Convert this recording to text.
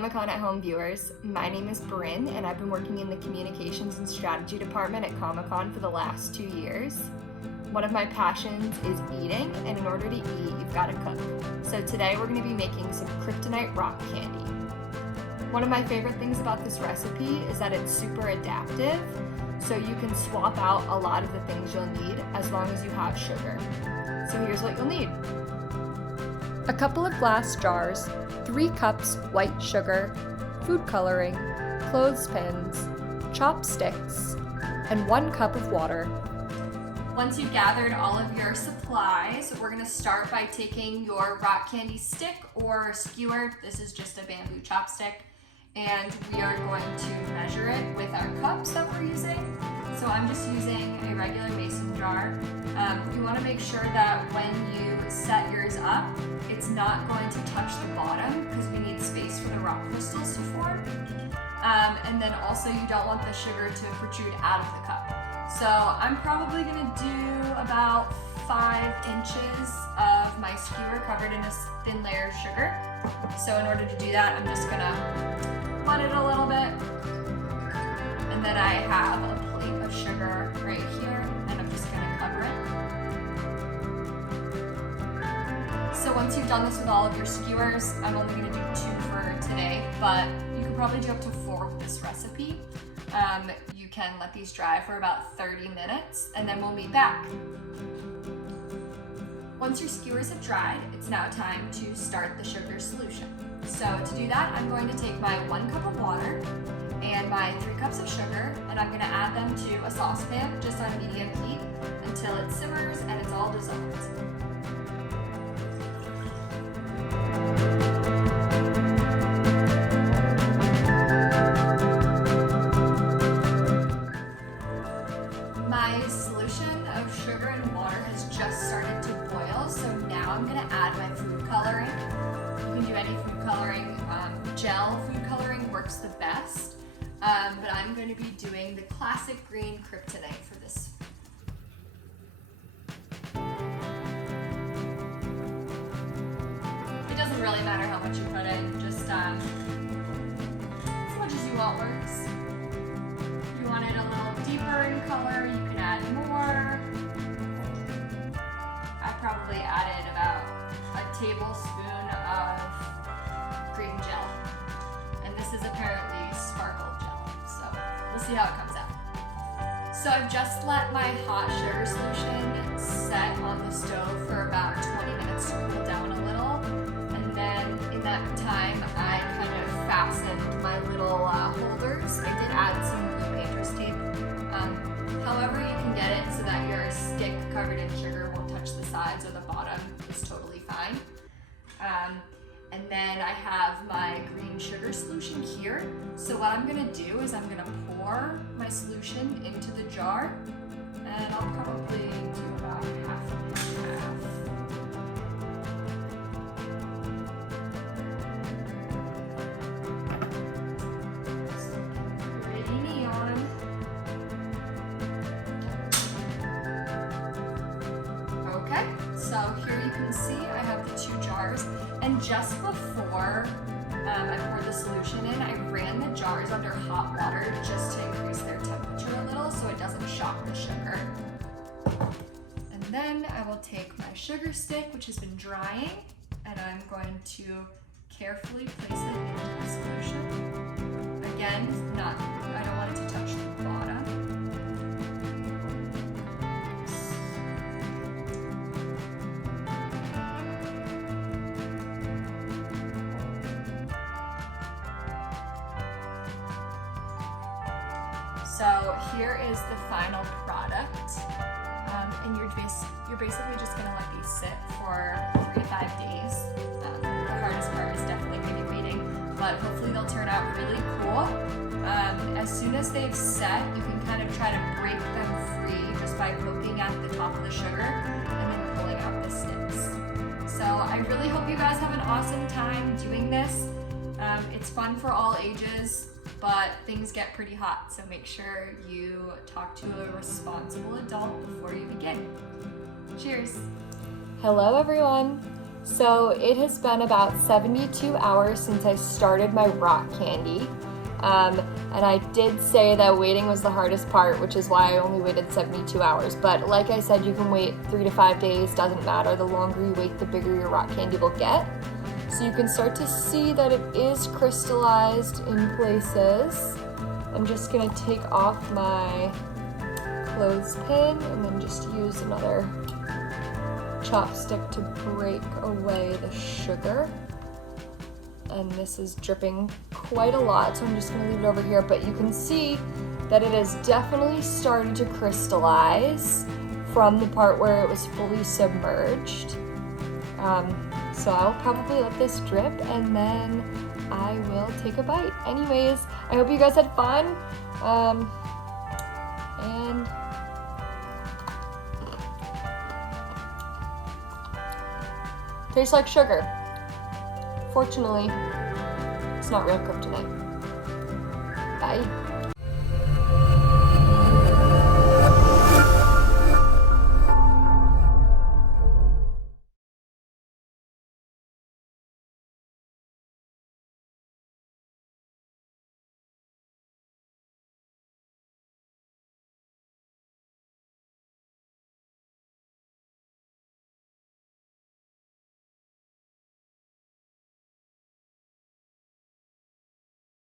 Comic-Con at Home viewers, my name is Bryn and I've been working in the Communications and Strategy Department at Comic-Con for the last 2 years. One of my passions is eating, and in order to eat, you've got to cook. So today we're going to be making some Kryptonite rock candy. One of my favorite things about this recipe is that it's super adaptive, so you can swap out a lot of the things you'll need as long as you have sugar. So here's what you'll need. A couple of glass jars, 3 cups white sugar, food coloring, clothespins, chopsticks, and 1 cup of water. Once you've gathered all of your supplies, we're going to start by taking your rock candy stick or skewer. This is just a bamboo chopstick. And we are going to measure it with our cups that we're using. So I'm just using a regular mason jar. You want to make sure that when you set yours up, it's not going to touch the bottom because we need space for the rock crystals to form. And then also you don't want the sugar to protrude out of the cup. So I'm probably going to do about 5 inches of my skewer covered in a thin layer of sugar. So in order to do that, I'm just going to wet it a little bit. And then I have a plate of sugar right here, and I'm just going to cover it. So once you've done this with all of your skewers, I'm only going to do 2 for today, but you could probably do up to 4 with this recipe. You can let these dry for about 30 minutes, and then we'll meet back. Once your skewers have dried, it's now time to start the sugar solution. So to do that, I'm going to take my 1 cup of water and my 3 cups of sugar, and I'm going to add them to a saucepan just on medium heat until it simmers and it's all dissolved. My solution of sugar and water has just started to boil, so now I'm going to add my food coloring. You can do any food coloring. Gel food coloring works the best, but I'm going to be doing the classic green Kryptonite for this. It doesn't really matter how much you put in, just as much as you want works. If you want it a little deeper in color, you can add more. I probably added about a tablespoon of green gel. And this is apparently sparkle gel, so we'll see how it comes out. So I've just let my hot sugar solution set on the stove for about 20 minutes to cool down a little. And then in that time, I kind of fastened my little holders. I did add some blue painter's tape. However you can get it so that your stick covered in sugar won't touch the sides or the bottom is totally fine. And then I have my green sugar solution here. So what I'm gonna do is I'm gonna pour my solution into the jar, and I'll probably do about half and half. Pretty neon. Okay, so here you can see I have the 2 jars. And just before I poured the solution in, I ran the jars under hot water just to increase their temperature a little so it doesn't shock the sugar. And then I will take my sugar stick, which has been drying, and I'm going to carefully place it into the solution. Again, I don't want it to touch the bottom. So here is the final product, and you're basically just going to let these sit for 3 to 5 days. The hardest part is definitely going to be waiting, but hopefully they'll turn out really cool. As soon as they've set, you can kind of try to break them free just by poking at the top of the sugar and then pulling out the sticks. So I really hope you guys have an awesome time doing this. It's fun for all ages, but things get pretty hot, so make sure you talk to a responsible adult before you begin. Cheers! Hello everyone! So it has been about 72 hours since I started my rock candy. And I did say that waiting was the hardest part, which is why I only waited 72 hours. But like I said, you can wait 3 to 5 days, doesn't matter. The longer you wait, the bigger your rock candy will get. So you can start to see that it is crystallized in places. I'm just gonna take off my clothespin and then just use another chopstick to break away the sugar. And this is dripping quite a lot, so I'm just gonna leave it over here. But you can see that it has definitely started to crystallize from the part where it was fully submerged. So I'll probably let this drip and then I will take a bite. Anyways, I hope you guys had fun. And tastes like sugar. Fortunately, it's not real kryptonite. Bye.